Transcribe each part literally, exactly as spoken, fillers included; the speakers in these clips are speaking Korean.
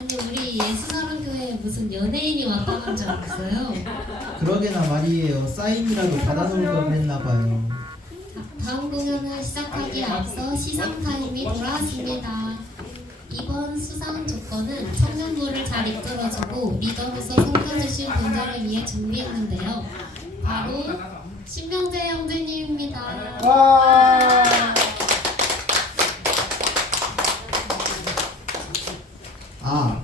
우리 예수사랑교회에 무슨 연예인이 왔다 간 줄 알았어요. 그러게나 말이에요. 사인이라도 받아놓을 걸 그랬나봐요. 다음 공연을 시작하기에 앞서 시상 타임이 돌아왔습니다. 이번 수상 조건은 청년부를 잘 이끌어주고 리더로서 섬겨주신 분들을 위해 준비했는데요. 바로 신명재 형제님입니다. 와. 아,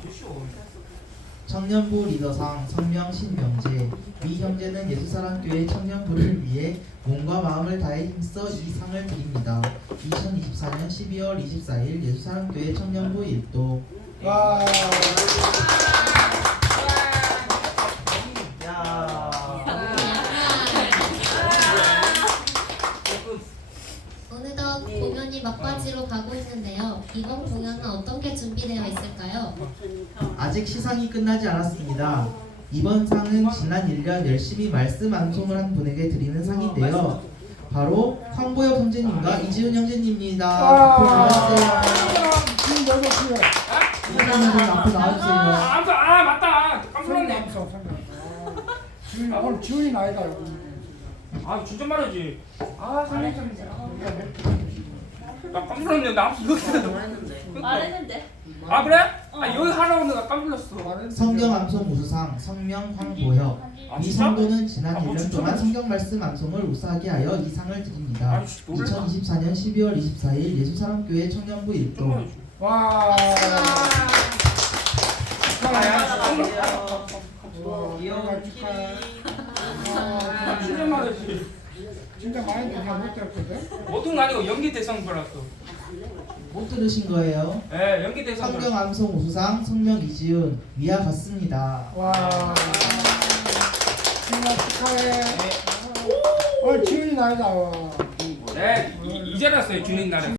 청년부 리더상 성명 신명재. 이 형제는 예수사랑교회 청년부를 위해 몸과 마음을 다해 힘써 이 상을 드립니다. 이천이십사 년 십이월 이십사일 예수사랑교회 청년부 일도. 와. 어느덧 공연이 막바지로 가고 있는데요. 이번 공연은 어떻게 준비되어 있을까요? 아직 시상이 끝나지 않았습니다. 이번 상은 지난 일 년 열심히 말씀 암송을 한 분에게 드리는 상인데요. 바로 황보혁 형제님과 이지훈 형제님입니다. 앞으로 나와주세요. 지금 여기 지금. 형제님 앞으로 나와주세요. 아, 아, 아 맞다. 깜짝 놀랐네. 지훈이 오늘 지훈이 나이다. 아 진짜 말이지. 아 상례장. 나 깜짝 놀랐네. 나 이거 말했는데. 아 그래? 아 여기 하라고 했는데 나 깜짝 놀랐어. 성경 암송 우수상 성명 황보혁. 아, 이 진짜? 성도는 지난 아, 뭐 일 년 진짜? 동안 성경 말씀 암송을 우수하게 하여 이 상을 드립니다. 아, 씨, 놀랬다. 이천이십사 년 십이월 이십사일 예수사랑교회 청년부 좀 일도. 말이지. 와. 귀여운 축하해. 아 진짜 말이지. 진짜 많이 내가 못 들었거든. 모든 거 아니고 연기 대상 받았어. 못 들으신 거예요? 예, 연기 대상 성경 받았어. 암송 우수상 성명 이지훈 위와 같습니다. 와. 지훈아 축하해. 네. 오늘 지훈이 나이다. 와. 네, 이- 이제 알았어요 주인 날에.